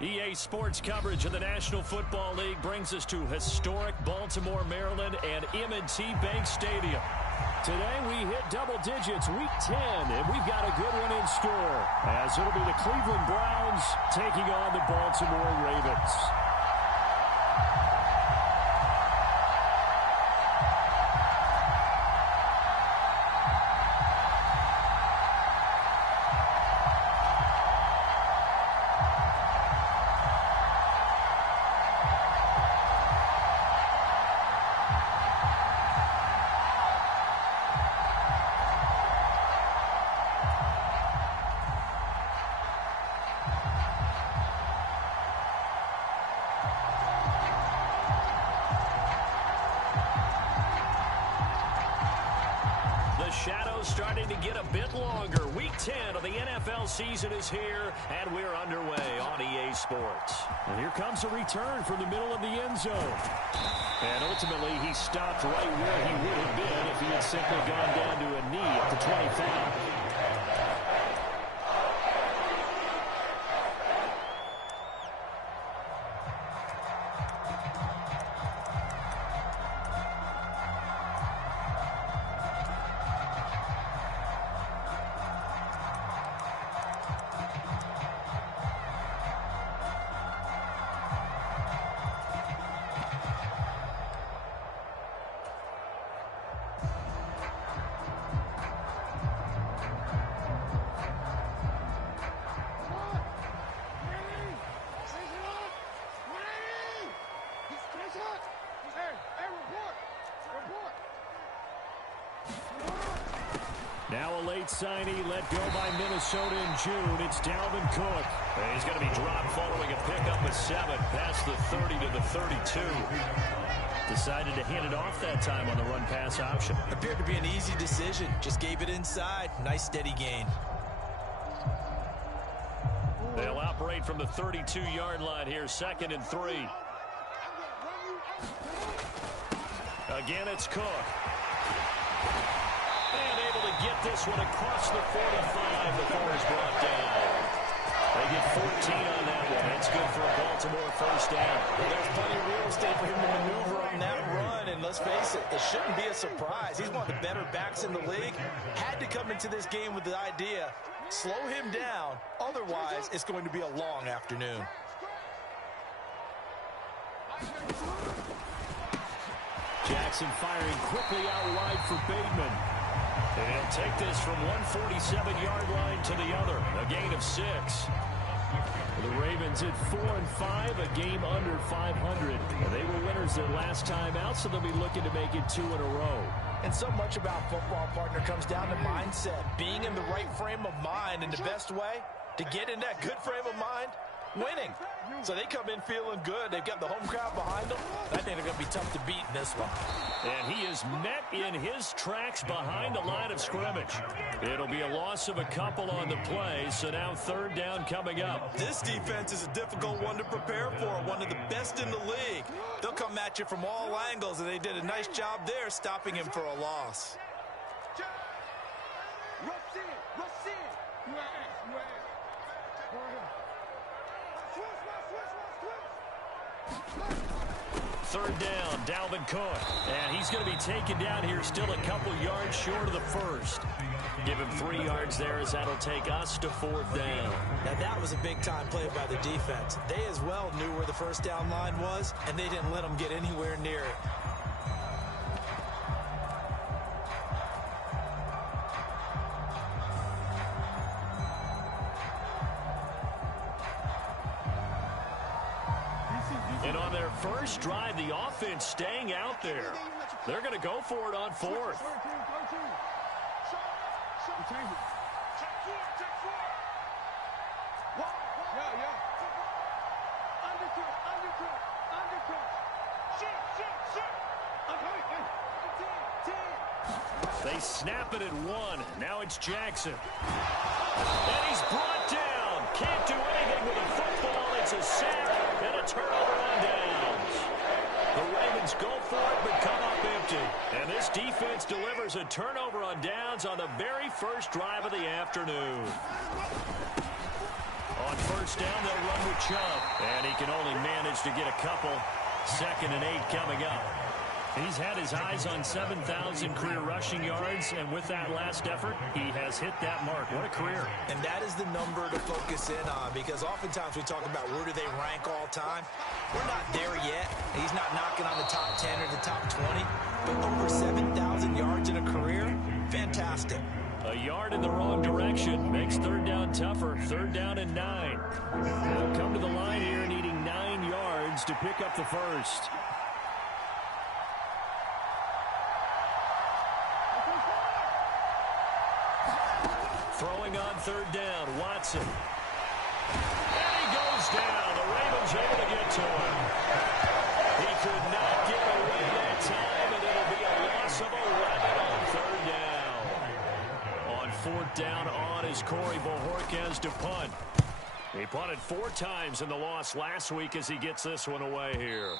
EA Sports coverage of the National Football League brings us to historic Baltimore, Maryland, and M&T Bank Stadium. Today we hit double digits, Week 10, and we've got a good one in store, as it'll be the Cleveland Browns taking on the Baltimore Ravens. Shadows starting to get a bit longer. Week 10 of the NFL season is here, and we're underway on EA Sports. And here comes a return from the middle of the end zone. And ultimately, he stopped right where he would have been if he had simply gone down to a knee at the 25. Now a late signee let go by Minnesota in June. It's Dalvin Cook. He's going to be dropped following a pickup of 7 past the 30 to the 32. Decided to hand it off that time on the run-pass option. Appeared to be an easy decision. Just gave it inside. Nice steady gain. They'll operate from the 32-yard line here, 2nd and 3. Again, it's Cook. And able to get this one across the 45 before it's brought down. They get 14 on that one. That's good for a Baltimore first down. Well, there's plenty of real estate for him to maneuver on that run. And let's face it, it shouldn't be a surprise. He's one of the better backs in the league. Had to come into this game with the idea, slow him down. Otherwise, it's going to be a long afternoon. Jackson firing quickly out wide for Bateman. And he'll take this from 147-yard line to the other. A gain of 6. The Ravens at 4-5, a game under 500. And they were winners their last time out, so they'll be looking to make it 2 in a row. And so much about football, partner, comes down to mindset. Being in the right frame of mind, and the best way to get in that good frame of mind, winning. So they come in feeling good. They've got the home crowd behind them. I think they're going to be tough to beat in this one. And he is met in his tracks behind the line of scrimmage. It'll be a loss of a couple on the play, so now 3rd down coming up. This defense is a difficult one to prepare for, one of the best in the league. They'll come at you from all angles, and they did a nice job there stopping him for a loss. Third down, Dalvin Cook. And he's going to be taken down here still a couple yards short of the first. Give him 3 yards there as that'll take us to 4th down. Now that was a big-time play by the defense. They as well knew where the first down line was, and they didn't let them get anywhere near it. And on their first drive, the offense staying out there. They're going to go for it on 4th. They snap it at 1. Now it's Jackson. And he's brought down. Can't do anything with a football. It's a sack and a turnover on downs. The Ravens go for it but come up empty. And this defense delivers a turnover on downs on the very first drive of the afternoon. On first down, they'll run with Chubb. And he can only manage to get a couple. 2nd and 8 coming up. He's had his eyes on 7,000 career rushing yards, and with that last effort, he has hit that mark. What a career. And that is the number to focus in on, because oftentimes we talk about where do they rank all time. We're not there yet. He's not knocking on the top 10 or the top 20, but over 7,000 yards in a career, fantastic. A yard in the wrong direction makes 3rd down tougher. 3rd down and 9. They'll come to the line here needing 9 yards to pick up the first. Throwing on 3rd down, Watson. And he goes down. The Ravens able to get to him. He could not get away that time, and it'll be a loss of 11 on 3rd down. On 4th down on is Corey Bojorquez to punt. He punted 4 times in the loss last week as he gets this one away here.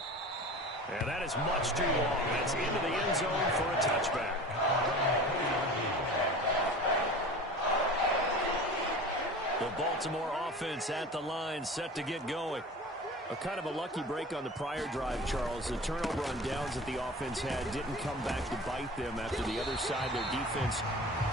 And that is much too long. That's into the end zone for a touchback. The Baltimore offense at the line, set to get going. A kind of a lucky break on the prior drive, Charles. The turnover on downs that the offense had didn't come back to bite them after the other side. Their defense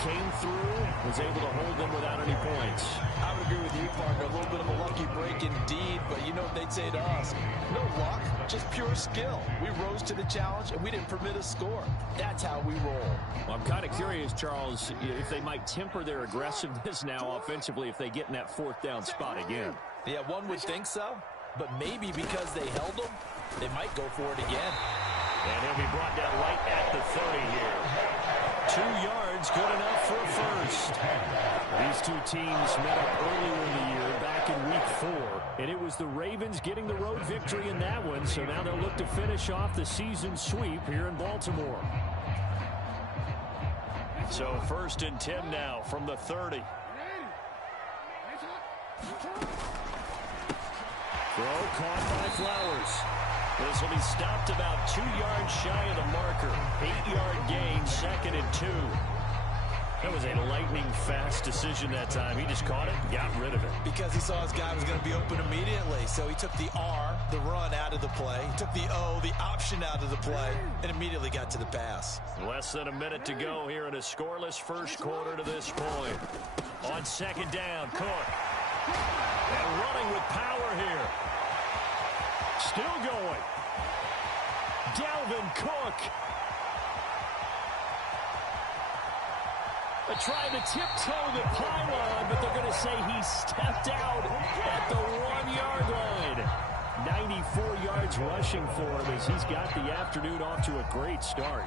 came through, was able to hold them without any points. I would agree with you, partner. A little bit of a lucky break indeed, but you know what they'd say to us. No luck, just pure skill. We rose to the challenge, and we didn't permit a score. That's how we roll. Well, I'm kind of curious, Charles, if they might temper their aggressiveness now offensively if they get in that 4th down spot again. Yeah, one would think so. But maybe because they held him, they might go for it again. And he'll be brought down right at the 30 here. 2 yards, good enough for a first. These two teams met up earlier in the year, back in week 4. And it was the Ravens getting the road victory in that one. So now they'll look to finish off the season sweep here in Baltimore. So 1st and 10 now from the 30. Throw caught by Flowers. This will be stopped about 2 yards shy of the marker. 8-yard gain, 2nd and 2. That was a lightning-fast decision that time. He just caught it and got rid of it. Because he saw his guy was going to be open immediately. So he took the R, the run, out of the play. He took the O, the option, out of the play, and immediately got to the pass. Less than a minute to go here in a scoreless first quarter to this point. On 2nd down, Cook. And running with power here. Still going. Dalvin Cook. They tried to tiptoe the pylon, but they're going to say he stepped out at the 1-yard line. 94 yards rushing for him as he's got the afternoon off to a great start.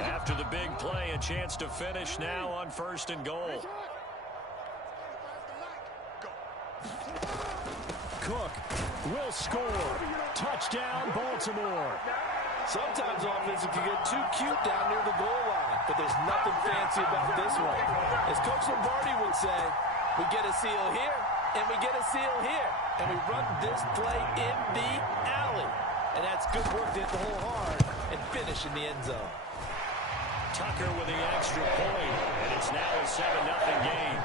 After the big play, a chance to finish now on 1st and goal. Cook will score. Touchdown, Baltimore. Sometimes offenses can get too cute down near the goal line, but there's nothing fancy about this one. As Coach Lombardi would say, we get a seal here, and we get a seal here, and we run this play in the alley. And that's good work to hit the hole hard and finish in the end zone. Tucker with the extra point, and it's now a 7-0 game.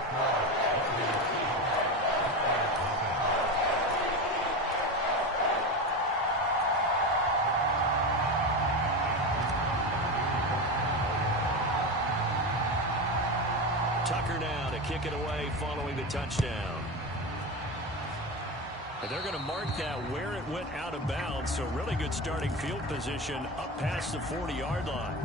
Tucker now to kick it away following the touchdown. And they're going to mark that where it went out of bounds, so really good starting field position up past the 40-yard line.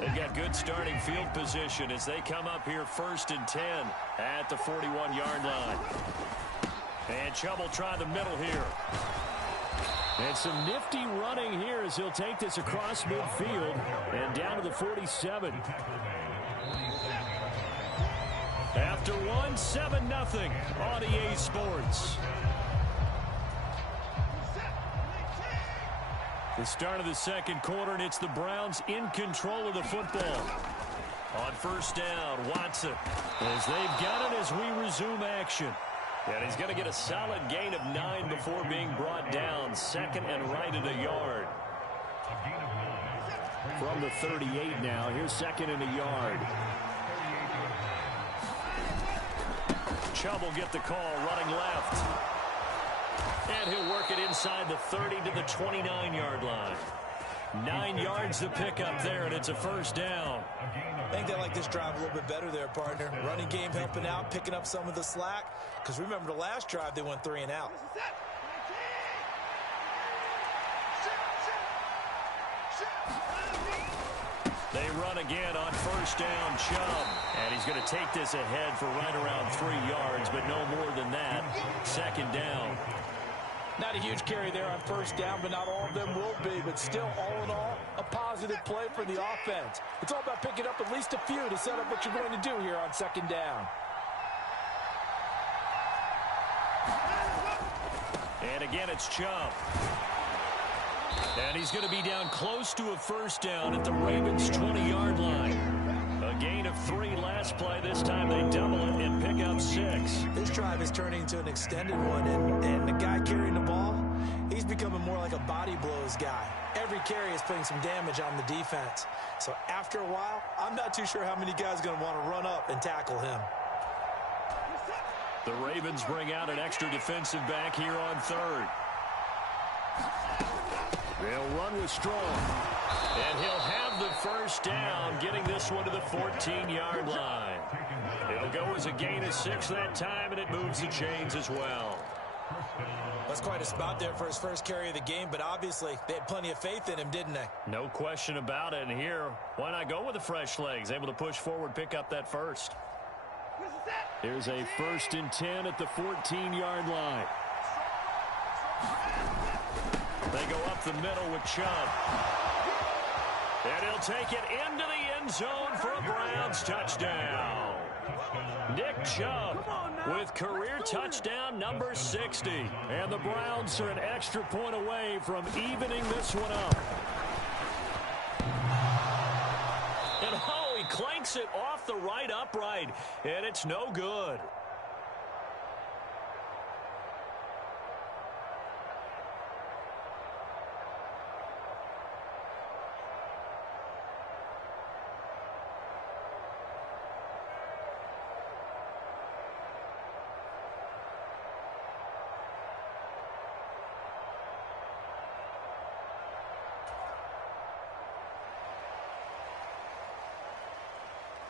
They've got good starting field position as they come up here 1st and 10 at the 41-yard line. And Chubb will try the middle here. And some nifty running here as he'll take this across midfield and down to the 47. After one, 7-0 on EA Sports. The start of the second quarter, and it's the Browns in control of the football. On first down, Watson, as they've got it as we resume action. And he's going to get a solid gain of 9 before being brought down. Second and right at a yard. From the 38 now, here's second and a yard. Chubb will get the call, running left. And he'll work it inside the 30 to the 29-yard line. 9 yards to pick up there, and it's a first down. I think they like this drive a little bit better there, partner. Running game helping out, picking up some of the slack. Because remember, the last drive, they went 3 and out. They run again on first down, Chubb. And he's going to take this ahead for right around 3 yards, but no more than that. Second down. Not a huge carry there on first down, but not all of them will be. But still, all in all, a positive play for the offense. It's all about picking up at least a few to set up what you're going to do here on second down. And again, it's Chubb. And he's going to be down close to a first down at the Ravens' 20-yard line. A gain of 3 last play. This time they double it and pick up 6. This drive is turning into an extended one, and the guy carrying the ball, he's becoming more like a body blows guy. Every carry is putting some damage on the defense. So after a while, I'm not too sure how many guys are going to want to run up and tackle him. The Ravens bring out an extra defensive back here on third. They'll run with Strong. And he'll have the first down, getting this one to the 14-yard line. It'll go as a gain of 6 that time, and it moves the chains as well. That's quite a spot there for his first carry of the game, but obviously they had plenty of faith in him, didn't they? No question about it. And here, why not go with the fresh legs? Able to push forward, pick up that first. Here's a 1st and 10 at the 14-yard line. They go up the middle with Chubb. And he'll take it into the end zone for a Browns touchdown. Nick Chubb with career touchdown number 60. And the Browns are an extra point away from evening this one up. And oh, he clanks it off the right upright. And it's no good.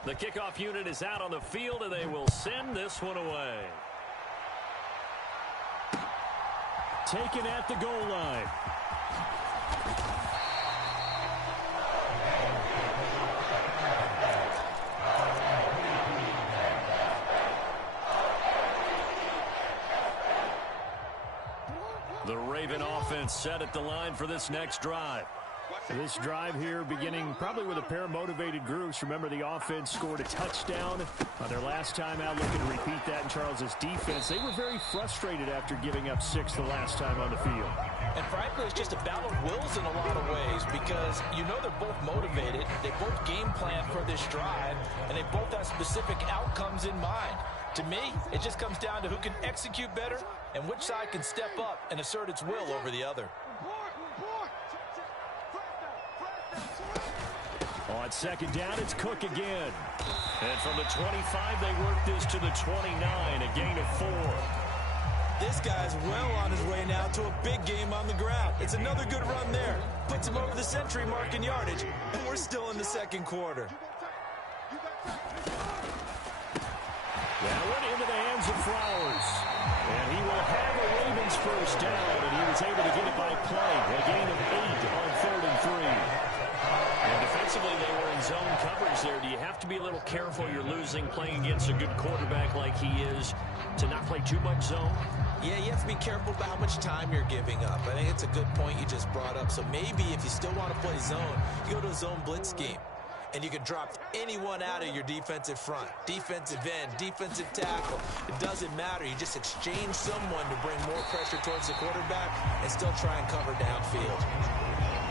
The kickoff unit is out on the field, and they will send this one away. Taken at the goal line. The Raven offense set at the line for this next drive. This drive here beginning probably with a pair of motivated groups. Remember, the offense scored a touchdown on their last time out, looking to repeat that in Charles's defense. They were very frustrated after giving up 6 the last time on the field. And frankly, it's just a battle of wills in a lot of ways because you know they're both motivated. They both game plan for this drive, and they both have specific outcomes in mind. To me, it just comes down to who can execute better and which side can step up and assert its will over the other. On second down, it's Cook again. And from the 25, they work this to the 29, a gain of 4. This guy's well on his way now to a big game on the ground. It's another good run there. Puts him over the century mark in yardage, and we're still in the second quarter. That went into the hands of Flowers. And he will have a Ravens first down, and he was able to get it by play. A gain of 8 on 3rd and 3. And defensively, they were in zone coverage there. Do you have to be a little careful? You're losing playing against a good quarterback like he is to not play too much zone? Yeah, you have to be careful about how much time you're giving up. I think it's a good point you just brought up. So maybe if you still want to play zone, you go to a zone blitz scheme. And you can drop anyone out of your defensive front. Defensive end, defensive tackle. It doesn't matter. You just exchange someone to bring more pressure towards the quarterback and still try and cover downfield.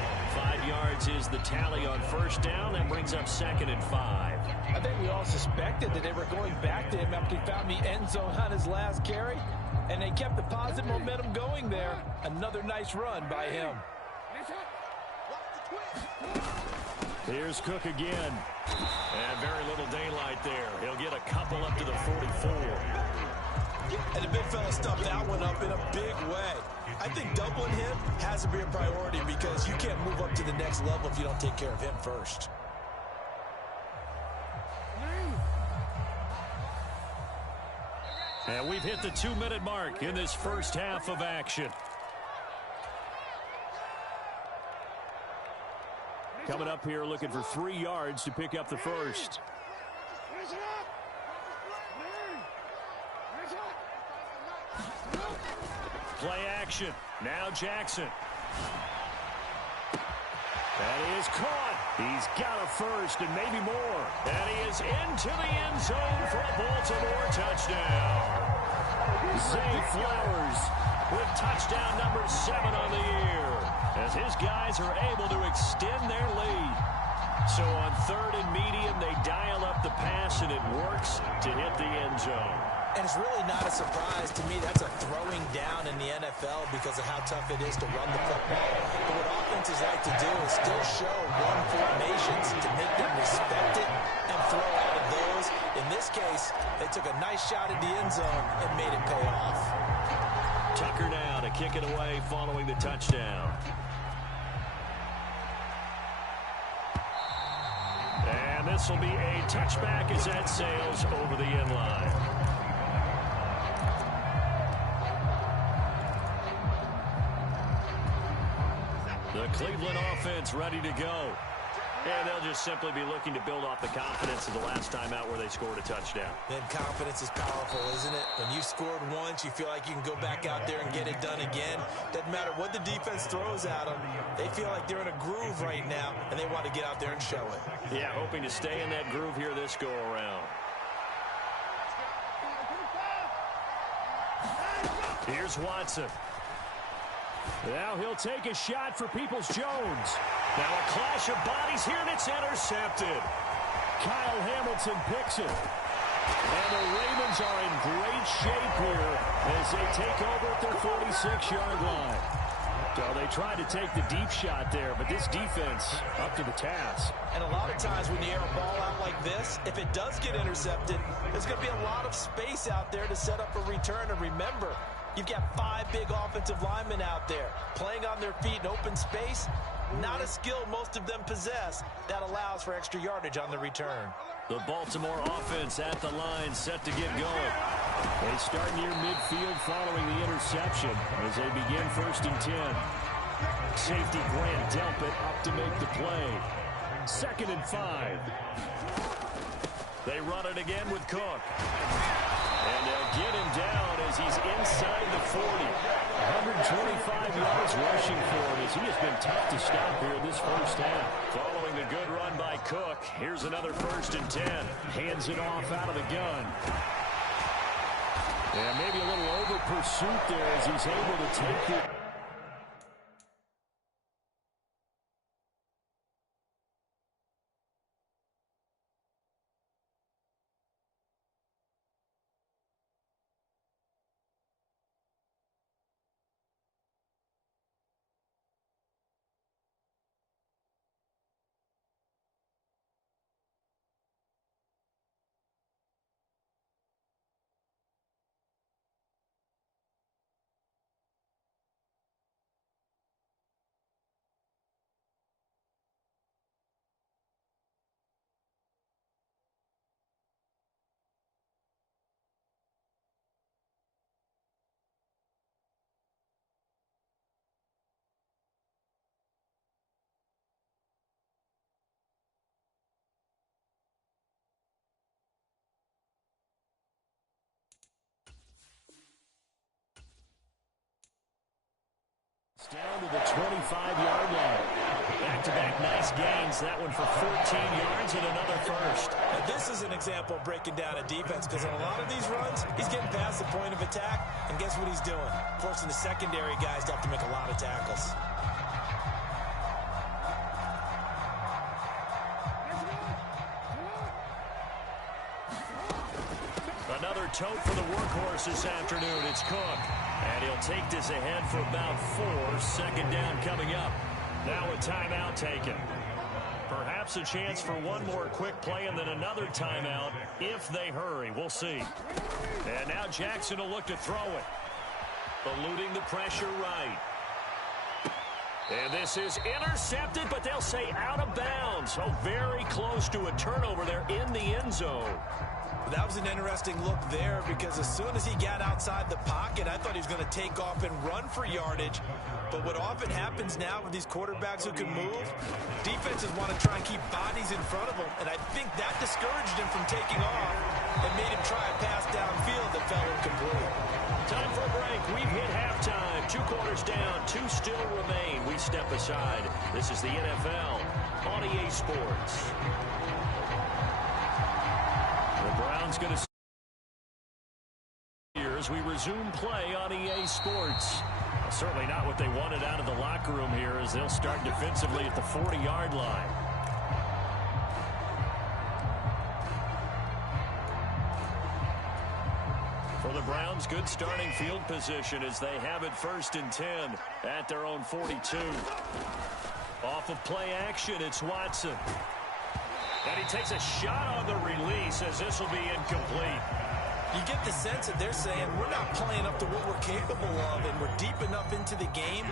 yards is the tally on first down. That brings up 2nd and 5. I think we all suspected that they were going back to him after he found the end zone on his last carry, and they kept the positive momentum going there. Another nice run by him. Here's Cook again. And very little daylight there. He'll get a couple up to the 44. And the big fella stuffed that one up in a big way. I think doubling him has to be a priority because you can't move up to the next level if you don't take care of him first. And we've hit the 2-minute mark in this first half of action. Coming up here looking for 3 yards to pick up the first. Play action. Now Jackson. That is caught. He's got a first and maybe more. And he is into the end zone for a Baltimore touchdown. Zay Flowers with touchdown number 7 on the year, as his guys are able to extend their lead. So on 3rd and medium, they dial up the pass, and it works to hit the end zone. And it's really not a surprise to me. That's a throwing down in the NFL because of how tough it is to run the football. But what offenses like to do is still show run formations to make them respect it and throw out of those. In this case, they took a nice shot at the end zone and made it pay off. Tucker now to kick it away following the touchdown. And this will be a touchback as that sails over the end line. The Cleveland offense ready to go. And they'll just simply be looking to build off the confidence of the last time out where they scored a touchdown. Then confidence is powerful, isn't it? When you scored once, you feel like you can go back out there and get it done again. Doesn't matter what the defense throws at them. They feel like they're in a groove right now, and they want to get out there and show it. Yeah, hoping to stay in that groove here this go-around. Here's Watson. Now he'll take a shot for Peoples-Jones. Now a clash of bodies here, and it's intercepted. Kyle Hamilton picks it. And the Ravens are in great shape here as they take over at their 46-yard line. So they tried to take the deep shot there, but this defense up to the task. And a lot of times when you air a ball out like this, if it does get intercepted, there's going to be a lot of space out there to set up a return. And remember, you've got 5 big offensive linemen out there playing on their feet in open space. Not a skill most of them possess that allows for extra yardage on the return. The Baltimore offense at the line, set to get going. They start near midfield following the interception as they begin 1st and 10. Safety Grant Delpit up to make the play. 2nd and 5. They run it again with Cook. And they'll get him down as he's inside the 40. 125 yards rushing for him as he has been tough to stop here this first half. Following the good run by Cook, here's another 1st and 10. Hands it off out of the gun. Yeah, maybe a little over pursuit there as he's able to take it. Down to the 25-yard line. Back-to-back nice gains. That one for 14 yards and another first. Now this is an example of breaking down a defense because on a lot of these runs, he's getting past the point of attack, and guess what he's doing? Forcing the secondary guys to have to make a lot of tackles. tote for the workhorse this afternoon. It's Cook. And he'll take this ahead for about 4. Second down coming up. Now a timeout taken. Perhaps a chance for one more quick play and then another timeout if they hurry. We'll see. And now Jackson will look to throw it. Eluding the pressure right. And this is intercepted, but they'll say out of bounds. Oh, very close to a turnover there in the end zone. That was an interesting look there because as soon as he got outside the pocket, I thought he was going to take off and run for yardage. But what often happens now with these quarterbacks who can move, defenses want to try and keep bodies in front of them, and I think that discouraged him from taking off and made him try a pass downfield that fell incomplete. Time for a break. We've hit halftime. 2 quarters down, 2 still remain. We step aside. This is the NFL on EA Sports. The Browns going to here as we resume play on EA Sports. Well, certainly not what they wanted out of the locker room here as they'll start defensively at the 40-yard line. For the Browns, good starting field position as they have it 1st and 10 at their own 42. Off of play action, it's Watson. And he takes a shot on the release as this will be incomplete. You get the sense that they're saying we're not playing up to what we're capable of, and we're deep enough into the game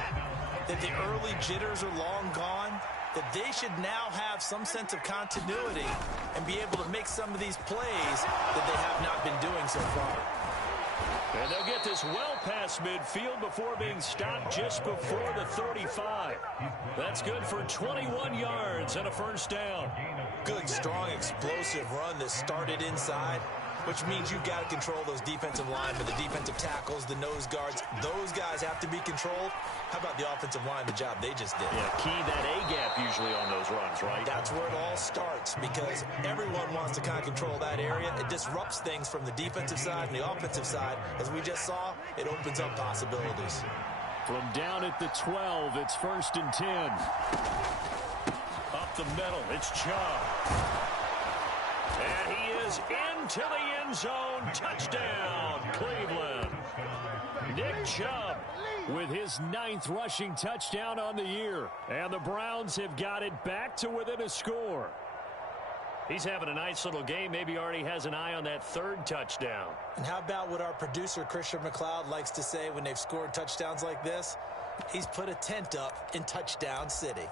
that the early jitters are long gone, that they should now have some sense of continuity and be able to make some of these plays that they have not been doing so far. And they'll get this well past midfield before being stopped just before the 35. That's good for 21 yards and a 1st down. Good, strong, explosive run that started inside, which means you've got to control those defensive linemen, the defensive tackles, the nose guards. Those guys have to be controlled. How about the offensive line, the job they just did? Yeah, key that A-gap usually on those runs, right? That's where it all starts because everyone wants to kind of control that area. It disrupts things from the defensive side and the offensive side. As we just saw, it opens up possibilities. From down at the 12, it's 1st and 10. Up the middle, it's Chubb. And he is into the end zone. Touchdown, Cleveland. Nick Chubb with his 9th rushing touchdown on the year. And the Browns have got it back to within a score. He's having a nice little game. Maybe already has an eye on that 3rd touchdown. And how about what our producer, Christian McLeod, likes to say when they've scored touchdowns like this? He's put a tent up in Touchdown City.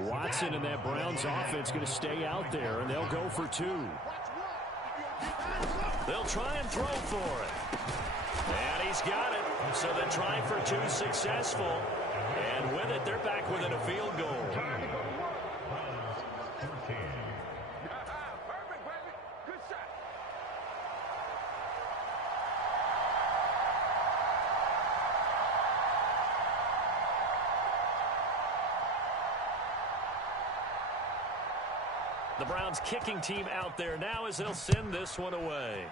Watson and that Browns offense going to stay out there, and they'll go for 2. They'll try and throw for it. And he's got it. So they're trying for 2 successful. And with it, they're back within a field goal. The Browns kicking team out there now as they'll send this one away.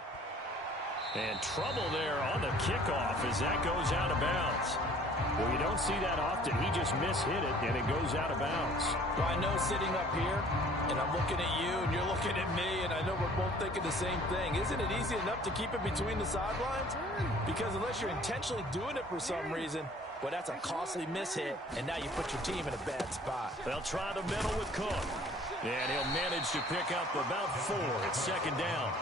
And trouble there on the kickoff as that goes out of bounds. Well, you don't see that often. He just mishit it, and it goes out of bounds. Well, I know sitting up here, and I'm looking at you, and you're looking at me, and I know we're both thinking the same thing. Isn't it easy enough to keep it between the sidelines? Because unless you're intentionally doing it for some reason, well, that's a costly mishit, and now you put your team in a bad spot. They'll try the middle with Cook. And he'll manage to pick up about 4. It's 2nd down.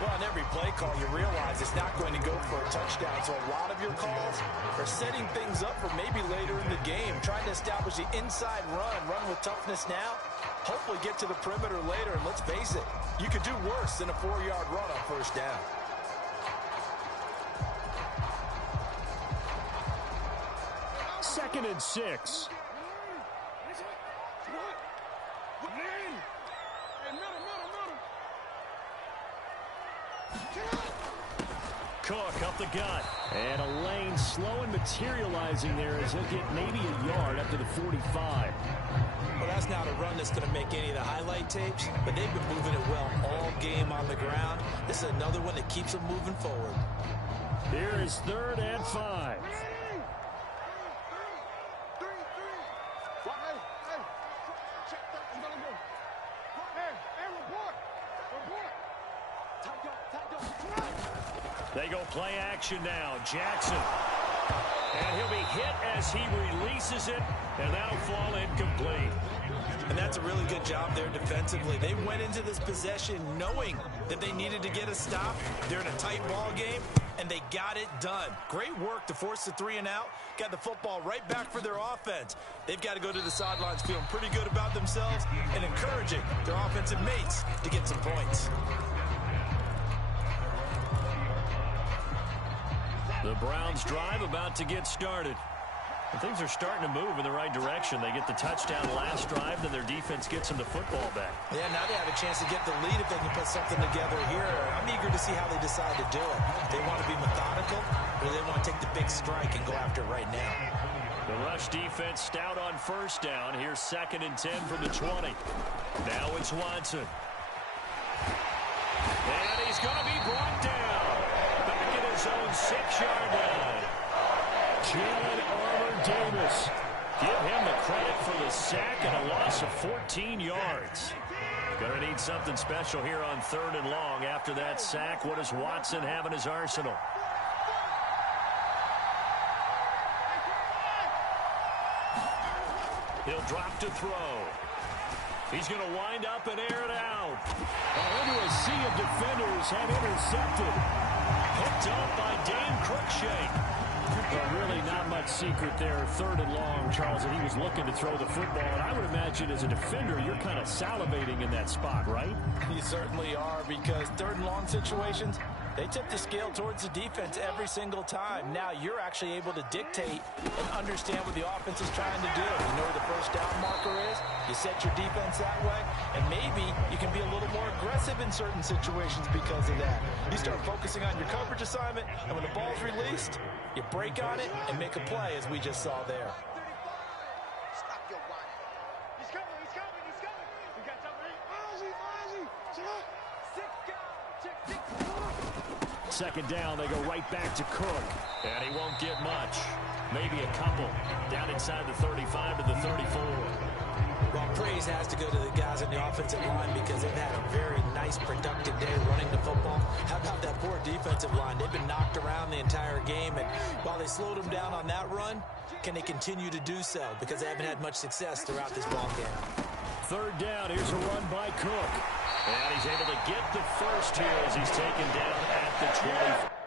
Well, on every play call, you realize it's not going to go for a touchdown. So a lot of your calls are setting things up for maybe later in the game, trying to establish the inside run with toughness now, hopefully get to the perimeter later. And let's face it, you could do worse than a 4-yard run on 1st down. Second and 6. Cook up the gut. And a lane slow and materializing there as he'll get maybe a yard up to the 45. Well, that's not a run that's going to make any of the highlight tapes, but they've been moving it well all game on the ground. This is another one that keeps them moving forward. Here is 3rd and 5. They go play action now. Jackson. And he'll be hit as he releases it, and that'll fall incomplete. And that's a really good job there defensively. They went into this possession knowing that they needed to get a stop. They're in a tight ball game, and they got it done. Great work to force the 3 and out. Got the football right back for their offense. They've got to go to the sidelines feeling pretty good about themselves and encouraging their offensive mates to get some points. The Browns drive about to get started. And things are starting to move in the right direction. They get the touchdown last drive, then their defense gets them the football back. Yeah, now they have a chance to get the lead if they can put something together here. I'm eager to see how they decide to do it. They want to be methodical, or they want to take the big strike and go after it right now. The rush defense stout on first down. Here's 2nd and 10 from the 20. Now it's Watson. And he's going to be brought down. Back at his own 6-yard line. Jalen Davis. Give him the credit for the sack and a loss of 14 yards. Going to need something special here on 3rd and long. After that sack, what does Watson have in his arsenal? He'll drop to throw. He's going to wind up and air it out. Into a sea of defenders and intercepted. Picked up by Dane Cruikshank. Really not much secret there. 3rd and long, Charles, and he was looking to throw the football. And I would imagine as a defender, you're kind of salivating in that spot, right? You certainly are, because 3rd and long situations, they tip the scale towards the defense every single time. Now you're actually able to dictate and understand what the offense is trying to do. You know where the first down marker is. You set your defense that way, and maybe you can be a little more aggressive in certain situations because of that. You start focusing on your coverage assignment, and when the ball's released, you break on it and make a play, as we just saw there. Stop your whining. He's coming. We got something. Second down, they go right back to Cook. And he won't get much. Maybe a couple. Down inside the 35 to the 34. Well, praise has to go to the guys in the offensive line because they've had a very nice, productive day running the football. How about that poor defensive line? They've been knocked around the entire game, and while they slowed them down on that run, can they continue to do so? Because they haven't had much success throughout this ball game. 3rd down, here's a run by Cook. And he's able to get the first here as he's taken down at the 20.